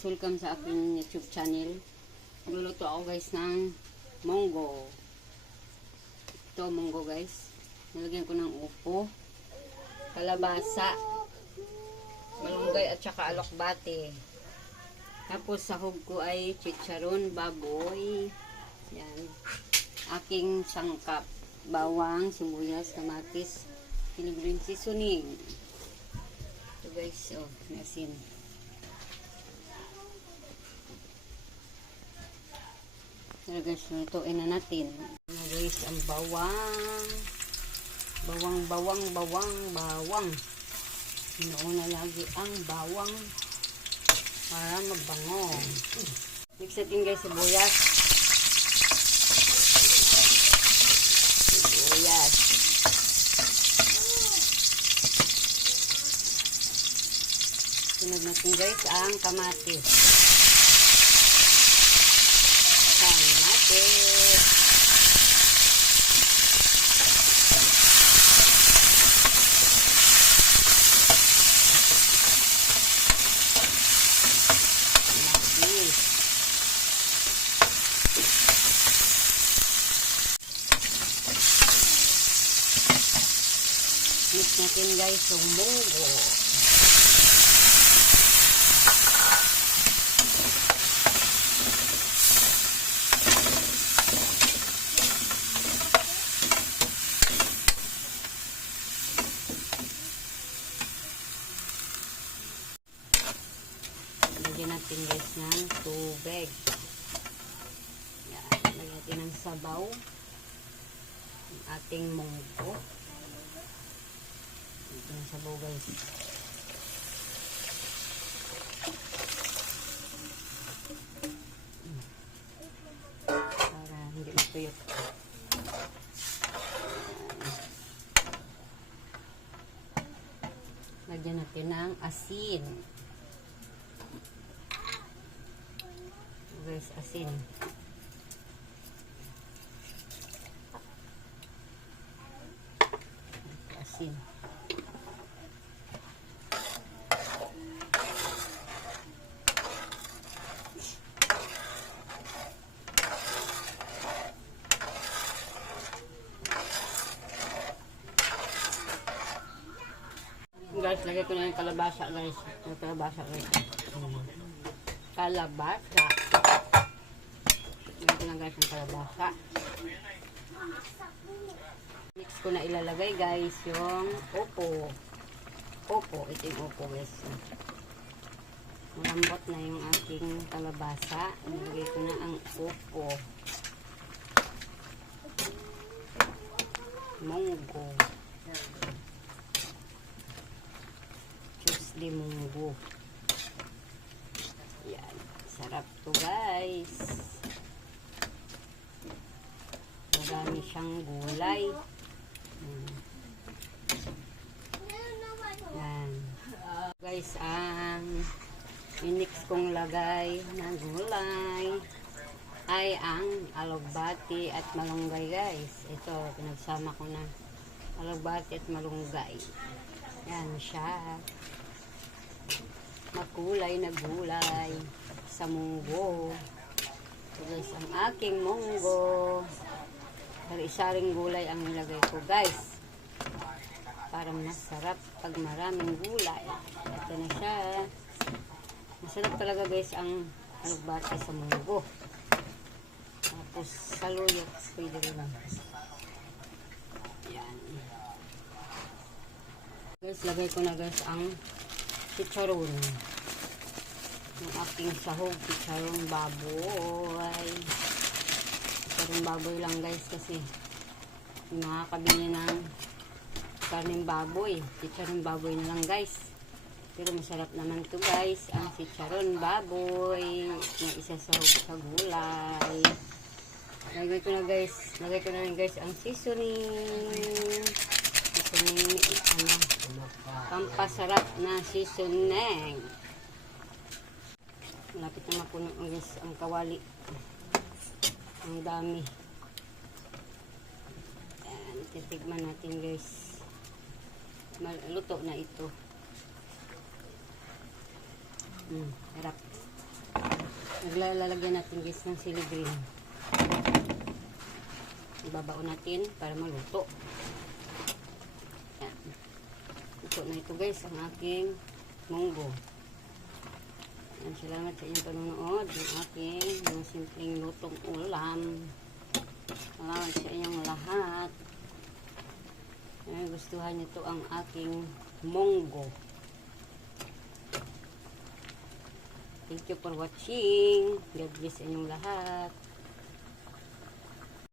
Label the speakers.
Speaker 1: guys, welcome sa aking YouTube channel. Magluluto ako guys ng munggo. Ito munggo guys. Nalagyan ko ng upo, kalabasa, malunggay at saka alokbate. Tapos sahog ko ay chicharon, baboy. Yan. Aking sangkap. Bawang, sibuyas, kamatis, pinagulin seasoning. Ito guys, oh, nasin. Pero guys, lutuin na natin. Ano guys, ang bawang. Bawang, bawang, bawang, bawang. Inuuna lagi ang bawang para mabango. Mix natin guys, sibuyas. Sibuyas. Sunod natin guys ang kamatis. Kamatis. Kamatis. Mix natin guys yung munggo. Lagyan natin guys ng tubig. Yan. Lagyan natin ng sabaw. Ang ating munggo. Ito yung sabaw guys. Para hindi matuyot. Lagyan natin ng asin. Guys, asin. Asin. Guys, lagay ko na yung kalabasa, guys. Yung kalabasa, guys. Kalabasa. Lagay ko na, guys, yung kalabasa. Mix ko na ilalagay, guys, yung upo. Upo. Ito yung upo, guys. Malambot na yung aking kalabasa. Nilagay ko na ang upo. Munggo. Juice de munggo. Yan. Sarap to guys. Marami siyang gulay. Yan. Guys, ang minix kong lagay na gulay ay ang alugbati at malunggay guys. Ito, pinagsama ko na alugbati at malunggay. Yan siya. Makulay na gulay sa munggo. So guys, ang aking munggo. Pero isaring gulay ang nilagay ko guys. Para masarap pag maraming gulay. Ito na siya. Masarap talaga guys ang alugbati sa munggo. Tapos saluyot. Pwede rin. Yan. Guys, lagay ko na guys ang chicharon. Yung aking sahog, chicharon baboy. Chicharon baboy lang guys kasi nakakabili ng karning baboy. Chicharon baboy na lang guys. Pero masarap naman to guys. Ang chicharon baboy. Na isa sahog sa gulay. Lagay ko na guys. Lagay ko na rin guys ang seasoning. Seasoning, ano, pampasarap na seasoning. Malapit na mapuno guys ang kawali. Ang dami. Yan, titigman natin guys. Maluto na ito. Mm, harap. Naglalagyan natin guys ng sili green. Ibabaon natin para maluto. Yan. Luto na ito guys ang aking munggo. Salamat sa inyong panonood ng aking mga simpleng lutong ulam. Salamat sa inyong lahat. Ay, gustuhan nito ang aking munggo. Thank you for watching. God bless inyong lahat.